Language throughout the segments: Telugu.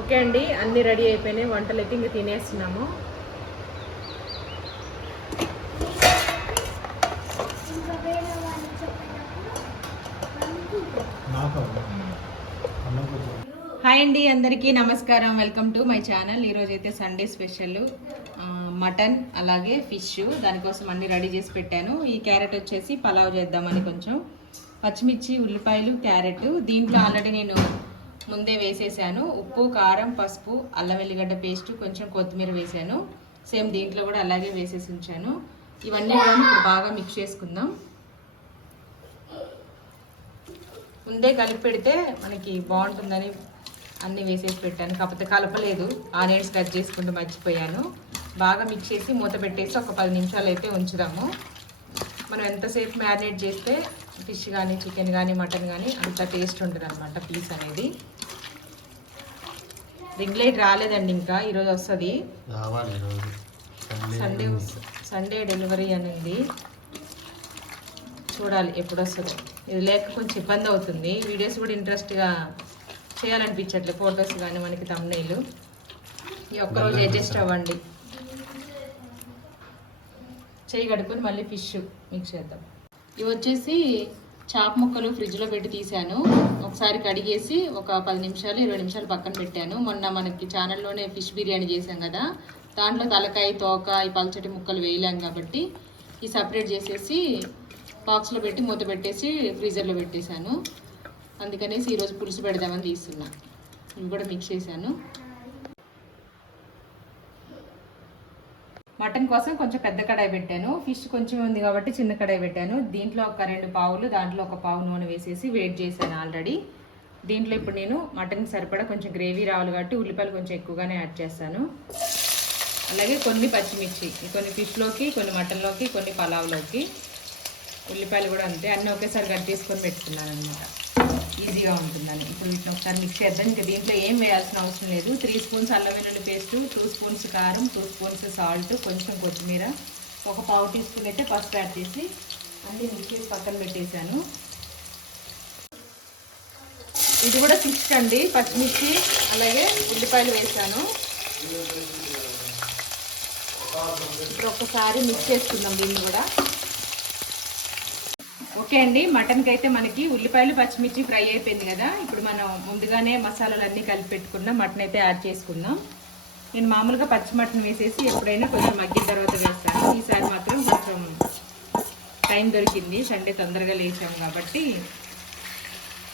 ఓకే అండి అన్ని రెడీ అయిపోయినాయి. వంటలు అయితే ఇంకా తినేస్తున్నాము. హాయ్ అండి అందరికీ నమస్కారం. Welcome to my channel. ఈరోజు అయితే సండే స్పెషల్. మటన్ అలాగే ఫిష్. దానికోసం అన్ని రెడీ చేసి పెట్టాను. ఈ క్యారెట్ వచ్చేసి పలావ్ చేద్దామని కొంచెం. పచ్చిమిర్చి ఉల్లిపాయలు క్యారెట్. దీంట్లో ఆల్రెడీ నేను ముందే వేసేసాను. ఉప్పు కారం పసుపు అల్లం వెల్లిగడ్డ పేస్ట్ కొంచెం కొత్తిమీర వేసాను. సేమ్ దీంట్లో కూడా అలాగే వేసేసి ఉంచాను. ఇవన్నీ కూడా ఇప్పుడు బాగా మిక్స్ చేసుకుందాం. ముందే కలిపి పెడితే మనకి బాగుంటుందని అన్నీ వేసేసి పెట్టాను. కాకపోతే కలపలేదు. ఆనియన్స్ కట్ చేసుకుంటూ మర్చిపోయాను. బాగా మిక్స్ చేసి మూత పెట్టేసి ఒక పది నిమిషాలు అయితే ఉంచుదాము. మనం ఎంతసేపు మ్యారినేట్ చేస్తే ఫిష్ కానీ చికెన్ కానీ మటన్ కానీ అంత టేస్ట్ ఉంటుంది అనమాట పీస్ అనేది. రింగ్ లైట్ రాలేదండి ఇంకా ఈరోజు వస్తుంది. రావాలి సండే సండే డెలివరీ అని ఉంది చూడాలి ఎప్పుడు వస్తుందో. ఇది లేక కొంచెం ఇబ్బంది అవుతుంది. వీడియోస్ కూడా ఇంట్రెస్ట్గా చేయాలనిపించట్లే ఫొటోస్ కానీ మనకి తమ్నైలు ఈ ఒక్కరోజు అడ్జస్ట్ అవ్వండి. చేయి కడుక్కొని మళ్ళీ ఫిష్ మిక్స్ చేద్దాం. ఇవి వచ్చేసి చాప్ ముక్కలు ఫ్రిడ్జ్లో పెట్టి తీసాను ఒకసారి కడిగేసి ఒక పది నిమిషాలు ఇరవై నిమిషాలు పక్కన పెట్టాను. మొన్న మనకి ఛానల్లోనే ఫిష్ బిర్యానీ చేసాం కదా. దాంట్లో తలకాయ తోక ఈ పల్చటి ముక్కలు వేయలేం కాబట్టి ఈ సపరేట్ చేసేసి బాక్స్లో పెట్టి మూత పెట్టేసి ఫ్రీజర్లో పెట్టేశాను. అందుకనేసి ఈరోజు పులుసు పెడదామని తీస్తున్నా. ఇవి కూడా మిక్స్ చేశాను. మటన్ కోసం కొంచెం పెద్ద కడాయి పెట్టాను. ఫిష్ కొంచెం ఉంది కాబట్టి చిన్న కడాయి పెట్టాను. దీంట్లో ఒక రెండు పావులు దాంట్లో ఒక పావు నూనె వేసేసి వేడి చేశాను ఆల్రెడీ. దీంట్లో ఇప్పుడు నేను మటన్కి సరిపడా కొంచెం గ్రేవీ రావాలి కాబట్టి ఉల్లిపాయలు కొంచెం ఎక్కువగానే యాడ్ చేస్తాను. అలాగే కొన్ని పచ్చిమిర్చి కొన్ని ఫిష్లోకి కొన్ని మటన్లోకి కొన్ని పలావ్లోకి. ఉల్లిపాయలు కూడా అంతే. అన్నీ ఒకేసారి కట్ చేసుకొని పెట్టుకున్నాను అనమాట ఈజీగా ఉంటుందని. ఇప్పుడు వీటిని ఒకసారి మిక్స్ చేద్దాం. ఇంకా దీంట్లో ఏం వేయాల్సిన అవసరం లేదు. త్రీ స్పూన్స్ అల్లం వెల్లుల్లి పేస్ట్ టూ స్పూన్స్ కారం టూ స్పూన్స్ సాల్ట్ కొంచెం కొత్తిమీర ఒక పావు టీ స్పూన్ అయితే పసుపు యాడ్ చేసి అన్నీ మిక్స్ చేసి పక్కన పెట్టేశాను. ఇది కూడా ఫిష్ అండి. పచ్చిమిర్చి అలాగే ఉల్లిపాయలు వేసాను ఇప్పుడు ఒక్కసారి మిక్స్ చేసుకుందాం దీన్ని కూడా. ఓకే అండి మటన్కి అయితే మనకి ఉల్లిపాయలు పచ్చిమిర్చి ఫ్రై అయిపోయింది కదా. ఇప్పుడు మనం ముందుగానే మసాలాలు అన్నీ కలిపి పెట్టుకున్న మటన్ అయితే యాడ్ చేసుకుందాం. నేను మామూలుగా పచ్చి మటన్ వేసేసి ఎప్పుడైనా కొంచెం మగ్గిన తర్వాత వేస్తాను. ఈసారి మాత్రం కొంచెం టైం దొరికింది సండే తొందరగా లేచాము కాబట్టి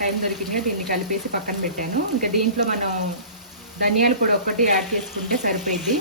టైం దొరికిందిగా దీన్ని కలిపేసి పక్కన పెట్టాను. ఇంకా దీంట్లో మనం ధనియాల పొడి ఒక్కటి యాడ్ చేసుకుంటే సరిపోయింది.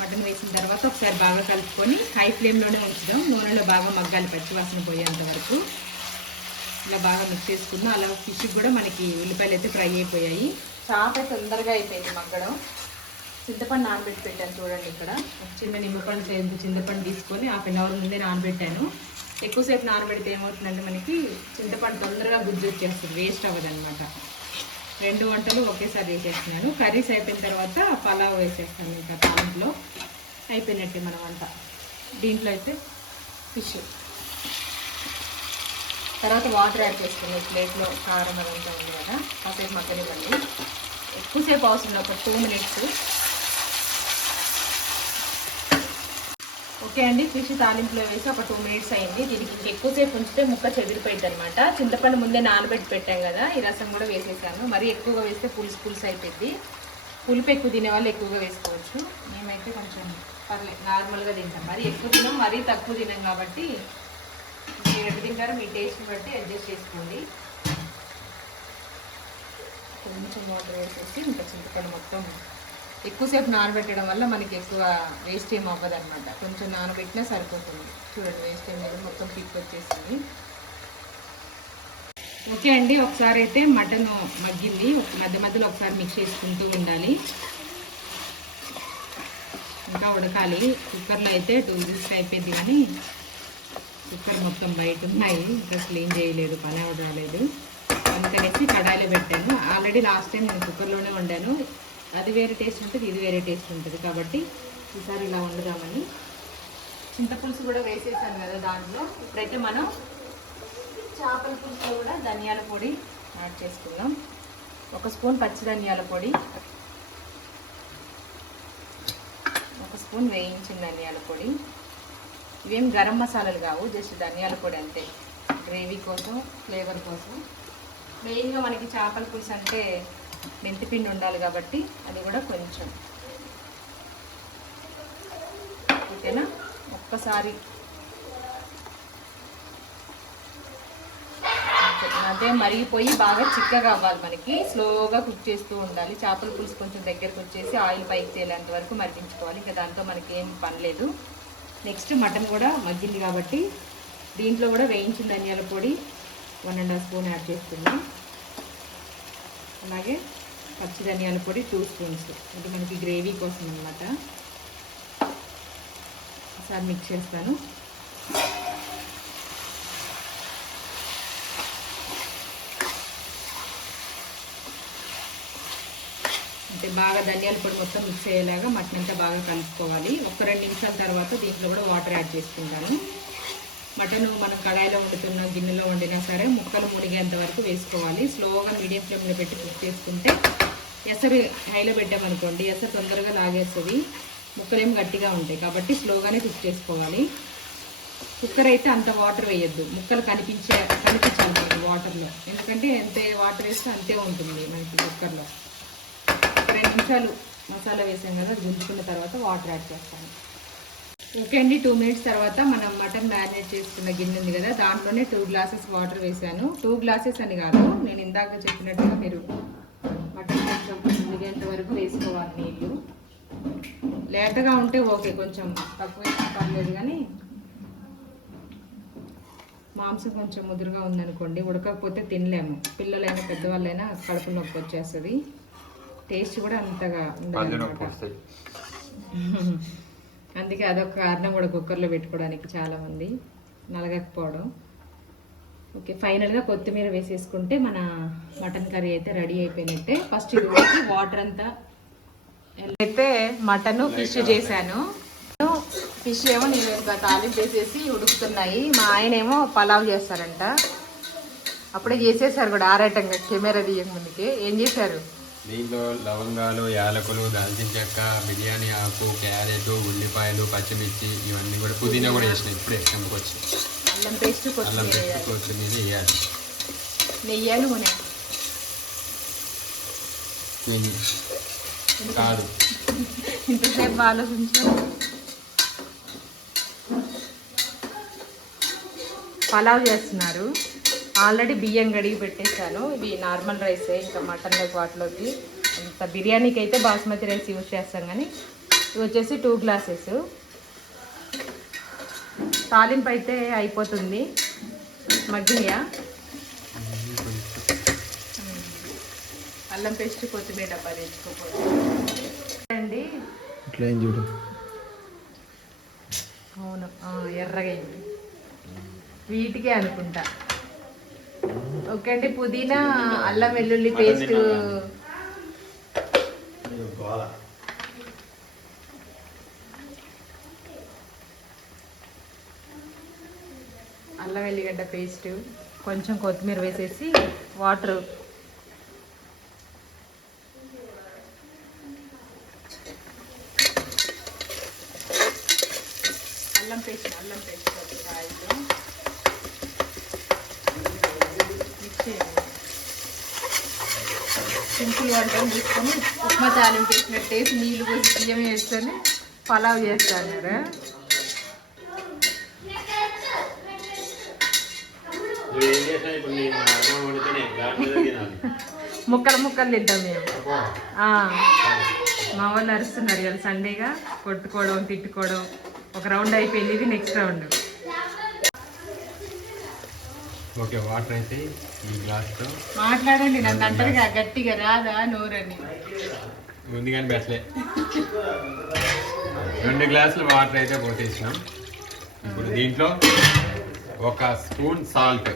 మటన్ వేసిన తర్వాత ఒకసారి బాగా కలుపుకొని హై ఫ్లేమ్లోనే ఉంచుదాం. నూనెలో బాగా మగ్గాలి పచ్చి వాసన పోయేంత వరకు. ఇలా బాగా మిక్స్ చేసుకుందాం. అలా ఫిష్ కూడా మనకి ఉల్లిపాయలు అయితే ఫ్రై అయిపోయాయి. చాప తొందరగా అయిపోయింది మగ్గడం. చింతపండు నానబెట్టి పెట్టాను చూడండి ఇక్కడ. చిన్న నిమ్మపండు సేందు చింతపండు తీసుకొని హాఫ్ అన్ అవర్ ముందే నానబెట్టాను. ఎక్కువసేపు నానబెడితే ఏమవుతుందంటే మనకి చింతపండు తొందరగా గుజ్జు వచ్చేస్తుంది వేస్ట్ అవ్వదన్నమాట. రెండు వంటలు ఒకేసారి వేసేస్తున్నాను. కర్రీస్ అయిపోయిన తర్వాత పలావ్ వేసేస్తాను ఇంకా దాంట్లో. అయిపోయినట్టే మన వంట. దీంట్లో అయితే ఫిష్. తర్వాత వాటర్ యాడ్ చేసుకుని ప్లేట్లో కారం అదంతా ఉంది కదా కాసేపు మగ్గనివ్వండి. ఎక్కువసేపు అవసరం ఒక టూ మినిట్స్. ఓకే అండి ఫిష్ తాలింపులో వేసి ఒక టూ మినిట్స్ అయింది. దీనికి ఇంక ఎక్కువసేపు ఉంచితే ముక్క చెదిరిపోయింది అనమాట చింతపండు ముందే నానబెట్టి పెట్టాం కదా ఈ రసం కూడా వేసేసాను. మరీ ఎక్కువగా వేస్తే పులుసు పులుసు అయిపోయింది పులుపు ఎక్కువ తినే వాళ్ళు ఎక్కువగా వేసుకోవచ్చు. మేమైతే కొంచెం పర్లేదు నార్మల్గా తింటాం. మరీ ఎక్కువ తినం మరీ తక్కువ తినం కాబట్టి మీరు ఎటు తింటారో మీ టేస్ట్ బట్టి అడ్జస్ట్ చేసుకోండి. కొంచెం వాటర్ వేసేసి ఇంకా చింతపండు మొత్తం ఎక్కువసేపు నానబెట్టడం వల్ల మనకి ఎక్కువ వేస్ట్ ఏం అవ్వదు అనమాట కొంచెం నానబెట్టినా సరిపోతుంది. చూడండి వేస్ట్ ఏం లేదు. మొత్తం పిక్ వచ్చేసింది. ఓకే అండి ఒకసారి అయితే మటన్ మగ్గింది. మధ్య మధ్యలో ఒకసారి మిక్స్ చేసుకుంటూ ఉండాలి. ఇంకా ఉడకాలి. కుక్కర్లో అయితే టూ విజిల్స్ అయిపోయింది కానీ కుక్కర్ మొత్తం బయట ఉన్నాయి. ఇంకా క్లీన్ చేయలేదు పని ఎవరు రాలేదు. అందుకనేసి కడాయిలో పెట్టాను. ఆల్రెడీ లాస్ట్ టైం నేను కుక్కర్లోనే వండాను. అది వేరే టేస్ట్ ఉంటుంది ఇది వేరే టేస్ట్ ఉంటుంది. కాబట్టి ఈసారి ఇలా వండుదామని. చింతపులుసు కూడా వేసేసాను కదా దాంట్లో. ఇప్పుడైతే మనం చేపల పులుసులో కూడా ధనియాల పొడి యాడ్ చేసుకుందాం. ఒక స్పూన్ పచ్చి ధనియాల పొడి. ఒక స్పూన్ వేయించిన ధనియాల పొడి. ఇవేం గరం మసాలాలు కావు జస్ట్ ధనియాల పొడి అంతే. గ్రేవీ కోసం ఫ్లేవర్ కోసం. మెయిన్గా మనకి చేపల పులుసు అంటే మెంతిపిండి ఉండాలి కాబట్టి అది కూడా కొంచెం. ఓకేనా? ఒక్కసారి. అదే మరిగిపోయి బాగా చిక్కగా అవ్వాలి మనకి. స్లోగా కుక్ చేస్తూ ఉండాలి. చేపల పులుసు కొంచెం దగ్గరకు వచ్చేసి ఆయిల్ పైకి తేలేంత వరకు మరిగించుకోవాలి. ఇంకా దాంతో మనకి ఏం పని లేదు. నెక్స్ట్ మటన్ కూడా మగ్గింది కాబట్టి దీంట్లో కూడా వేయించిన ధనియాల పొడి one and half spoon add చేస్తున్నాం అలాగే పచ్చి ధనియాల పొడి టూ స్పూన్స్ ఇది మనకి గ్రేవీ కోసం అనమాట ఒకసారి మిక్స్ చేస్తాను. అంటే బాగా ధనియాల పొడి మొత్తం మిక్స్ అయ్యేలాగా మటన్ అంతా బాగా కలుపుకోవాలి. ఒక రెండు నిమిషాల తర్వాత దీంట్లో కూడా వాటర్ యాడ్ చేసుకుంటాను. మటన్ మనం కడాయిలో వండుతున్న గిన్నెలో వండినా సరే ముక్కలు మునిగేంత వరకు వేసుకోవాలి. స్లోగా మీడియం ఫ్లేమ్లో పెట్టి కుక్ చేసుకుంటే ఎసరు హైలో పెట్టామనుకోండి ఎసరు తొందరగా లాగేస్తుంది. ముక్కలు గట్టిగా ఉంటాయి కాబట్టి స్లోగానే కుక్ చేసుకోవాలి. కుక్కర్ అయితే అంత వాటర్ వేయద్దు. ముక్కలు కనిపించే కనిపించాలి మనకి వాటర్లో. ఎందుకంటే ఎంత వాటర్ వేస్తే అంతే ఉంటుంది మనకి కుక్కర్లో. రెండు నిమిషాలు మసాలా వేసాం కదా గుంజుకున్న తర్వాత వాటర్ యాడ్ చేస్తాను. ఓకే అండి టూ మినిట్స్ తర్వాత మనం మటన్ మ్యారినేట్ చేసుకున్న గిన్నె ఉంది కదా దాంట్లోనే టూ గ్లాసెస్ వాటర్ వేసాను టూ గ్లాసెస్ అని కాదు నేను ఇందాక చెప్పినట్టుగా మీరు మటన్ కొంచెం మునిగేంత వరకు వేసుకోవాలి నీళ్ళు. లేతగా ఉంటే ఓకే కొంచెం తక్కువ వేసినా పర్లేదు కానీ మాంసం కొంచెం ముదురుగా ఉందనుకోండి ఉడకకపోతే తినలేము. పిల్లలైనా పెద్దవాళ్ళైనా కడుపు నొప్పి వచ్చేస్తుంది. టేస్ట్ కూడా అంతగా ఉండదు అందుకే అదొక కారణం కూడా కుక్కర్లో పెట్టుకోవడానికి చాలామంది నలగకపోవడం. ఓకే ఫైనల్గా కొత్తిమీర వేసేసుకుంటే మన మటన్ కర్రీ అయితే రెడీ అయిపోయినట్టే. ఫస్ట్ ఇది వాటర్ అంతా అయితే మటన్ ఫిష్ చేశాను. ఫిష్ ఏమో నేను ఇంకా తాలింపు వేసేసి ఉడుకుతున్నాయి. మా ఆయన ఏమో పలావ్ చేస్తారంట. అప్పుడే చేసేసారు కూడా ఆరాటంగా కెమెరా తీయకముందుకే ఏం చేశారు? దీంట్లో లవంగాలు యాలకులు దాల్చిన చెక్క బిర్యానీ ఆకు క్యారెట్ ఉల్లిపాయలు పచ్చిమిర్చి ఇవన్నీ కూడా పుదీనా కూడా వేసినాయి. ఇప్పుడే చంపుకొచ్చి అల్లం పేస్ట్ అల్లం పెట్టి వేయాలి. కొత్తిమీర వేయాలి. నెయ్యాలి కాదు. ఇంతసేపు ఆలోచించారు పలావ్ చేస్తున్నారు. ఆల్రెడీ బియ్యం గడిగి పెట్టేశాను. ఇవి నార్మల్ రైసే ఇంకా మటన్లోకి వాటిలోకి. ఇంత బిర్యానీకి అయితే బాస్మతి రైస్ యూజ్ చేస్తాం కానీ ఇవి వచ్చేసి టూ గ్లాసెస్. తాలింపు అయితే అయిపోతుంది. మగ్గినయా? అల్లం పేస్ట్ కొత్తిమీర డబ్బా తెచ్చుకోపోతే అండి. ఇట్లా ఏం చూడు. అవును. ఎర్రగా అయింది. వీటికే అనుకుంటా. ఓకే అండి పుదీనా అల్లం వెల్లుల్లి పేస్ట్. అల్లం వెల్లిగడ్డ పేస్ట్. కొంచెం కొత్తిమీర వేసేసి వాటర్ అల్లం పేస్ట్ అల్లం పేస్ట్ కాయలు మిక్స్ చేయాలి సింపుల్ వంటలు తీసుకొని ఉప్మా తాలింపు వేసినట్టు వేసి నీళ్ళు పోసి బియ్యం వేస్తేనే పలావ్ చేస్తాను కదా ముక్కలు ముక్కలు తింటాం మేము. మా వాళ్ళు అరుస్తున్నారు ఇవాళ సండేగా కొట్టుకోవడం తిట్టుకోవడం. ఒక రౌండ్ అయిపోయింది ఇది నెక్స్ట్ రౌండ్. ఓకే వాటర్ అయితే ఈ గ్లాస్తో మాట్లాడండి నన్ను అంటారుగా గట్టిగా రాదా నోరని. ఉంది కానీ బెస్లే రెండు గ్లాసులు వాటర్ అయితే పోసేసినాం. ఇప్పుడు దీంట్లో ఒక స్పూన్ సాల్ట్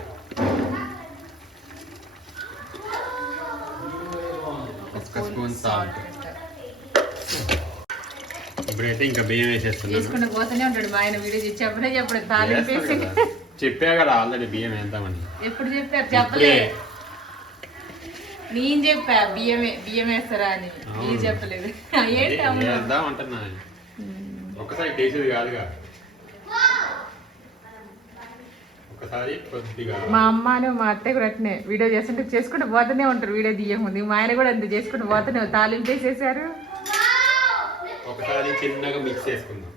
ఒక స్పూన్ సాల్ట్ ఇప్పుడైతే ఇంకా బియ్యం వేసేస్తున్నాను. తీసుకున్న పోతూనే ఉంటాడు మా ఆయన వీడియో చెప్పడే చెప్పడు తాలింపు వేస్తాను వేసి. కదా. చెప్పా కదా ఆల్రెడీ బియ్యం వేద్దామని. ఎప్పుడు చెప్పారు చెప్పలే. నేను చెప్పా బియ్యమే బియ్యం వేస్తారా అని. మీరు చెప్పలేదు. ఏంటి వేద్దాం అంటున్నా ఒకసారి టేసేది కాదుగా. మా అమ్మను మా అత్తయ్య కూడా అట్నే వీడియో చేస్తుంటే చేసుకుంటూ పోతూనే ఉంటారు వీడియో తీయముంది మా ఆయన కూడా అంతే చేసుకుంటూ పోతూనే తాలింపు వేసేసారు. ఒకసారి చిన్నగా మిక్స్ చేసుకుందాం.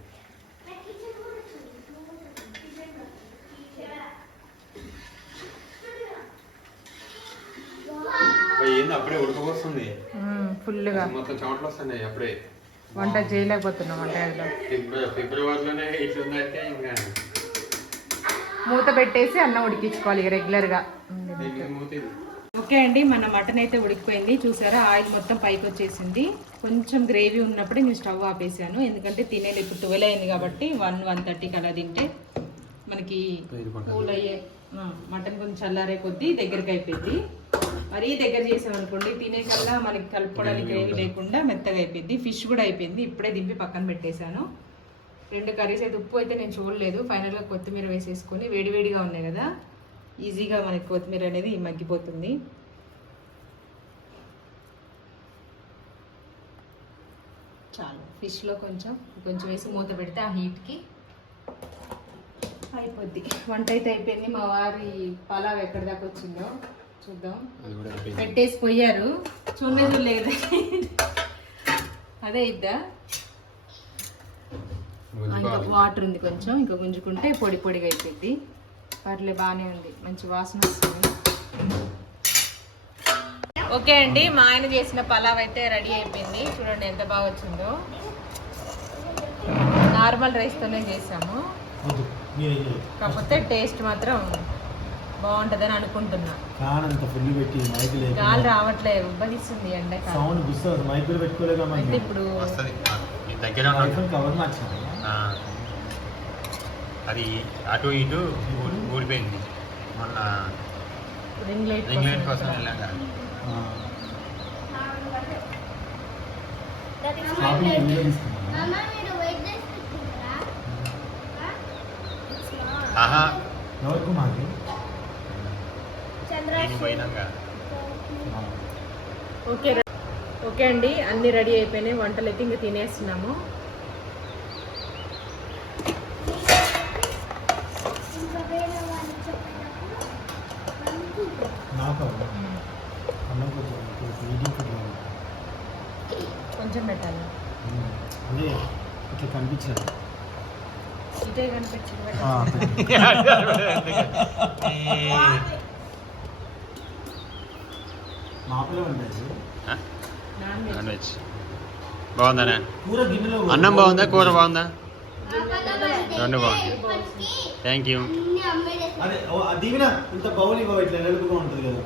ఏంది అప్పుడే ఉడకపోస్తుంది ఫుల్గా మొత్తం చెమటలు వస్తున్నాయి అప్పుడే. వంట చేయలేకపోతున్నాం వంట ఫిబ్రవరిలోనే ఇట్లుందంటే ఇంకా. మూత పెట్టేసి అన్నం ఉడికించుకోవాలి ఇక రెగ్యులర్గా. ఓకే అండి మన మటన్ అయితే ఉడికిపోయింది. చూసారా ఆయిల్ మొత్తం పైకి వచ్చేసింది. కొంచెం గ్రేవీ ఉన్నప్పుడే నేను స్టవ్ ఆపేసాను. ఎందుకంటే తినేది ఇప్పుడు ట్వెల్వ్ అయింది కాబట్టి వన్ వన్ థర్టీకి అలా తింటే మనకి కూల్ అయ్యే మటన్ కొంచెం చల్లారే కొద్దీ దగ్గరికి అయిపోయింది. మరీ దగ్గర చేసామనుకోండి తినే కల్లా మనకి కలుపుకోవడానికి గ్రేవీ లేకుండా మెత్తగా అయిపోయింది. ఫిష్ కూడా అయిపోయింది. ఇప్పుడే దింపి పక్కన పెట్టేశాను. రెండు కర్రీస్ అయితే ఉప్పు అయితే నేను చూడలేదు. ఫైనల్గా కొత్తిమీర వేసేసుకొని వేడివేడిగా ఉన్నాయి కదా ఈజీగా మనకి కొత్తిమీర అనేది మగ్గిపోతుంది. చాలు. ఫిష్లో కొంచెం కొంచెం వేసి మూత పెడితే ఆ హీట్కి అయిపోద్ది. వంట అయితే అయిపోయింది. మా వారి పలావ్ ఎక్కడి దాకా వచ్చిందో. చూద్దాం. పెట్టేసి పోయారు చూడలేదు అదే ఇద్దా? ఇంకా. వాటర్ ఉంది కొంచెం. ఇంకా గుంజుకుంటే పొడి పొడిగా అయిపోయింది పర్లే బాగానే ఉంది. మంచి వాసన వస్తుంది. ఓకే అండి మా ఆయన చేసిన పలావ్ అయితే రెడీ అయిపోయింది. చూడండి ఎంత బాగా వచ్చిందో. నార్మల్ రైస్తోనే చేసాము. కాకపోతే టేస్ట్ మాత్రం బాగుంటుందని అనుకుంటున్నా. కానంత ఫుల్ పెట్టి మైక్ లేదు గాలి రావట్లేదు. ఉబ్బదిస్తుంది ఎండకాలం. సౌండ్ గుస్తుంది. మైక్ కూడా పెట్టుకోలేక అయితే ఇప్పుడు వస్తది. ఈ దగ్గర ఉన్న- ఐఫోన్ కవర్ మార్చిన ఆ. అది అటు ఇటు ఊడిపోయింది మొన్న రింగ్ లైట్ ఇంగ్లాండ్ కోసం వెళ్ళాం కదా. ఆహా. ఎవరికి మాకి. ఓకే ఓకే అండి. అన్ని రెడీ అయిపోయినాయి. వంటలు అయితే ఇంకా తినేస్తున్నాము. కొంచెం పెట్టాలి. అదే ఇట్లా కనిపించింది. Non veg. గిన్నెలో అన్నం బాగుందా? కూర బాగుందా? రెండు బాగుంది. థ్యాంక్ యూ ఇంత బౌల్ ఇవ్వ ఇట్లా ఉంటుంది కదా.